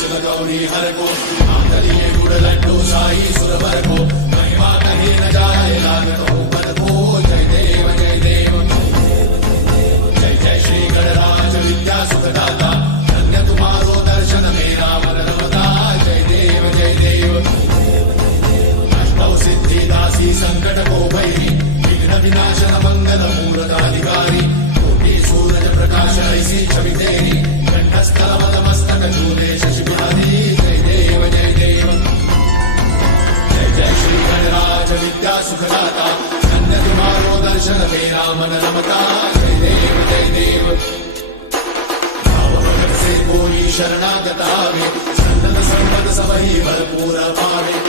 सुर गौरी हर को मांगलिये गुड़ लड्डू साई सुर भर को महिमा कहीं न जाए लागत हो पद को जय देव जय देव जय जय श्री गणराज विद्या सुखदाता धन्य तुम्हारो दर्शन मेरा मन रमता जय देव जय देव अष्टौ सिद्धि दासी संकट को भैरी विघ्न विनाशन मंगल मूर्ताधिकारी कोटि सूरज प्रकाश ऐसी छवि तेरी कंठस्थल मस्तक झूले शशि बिहारी जय देव जय देव जय जय श्री गणराज विद्या सुखदाता धन्य तुम्हारो दर्शन मेरा मन रमता जय देव जय देव भाव भगत से कोई शरणागत आवे संतत संपद सबही भरपूर पावे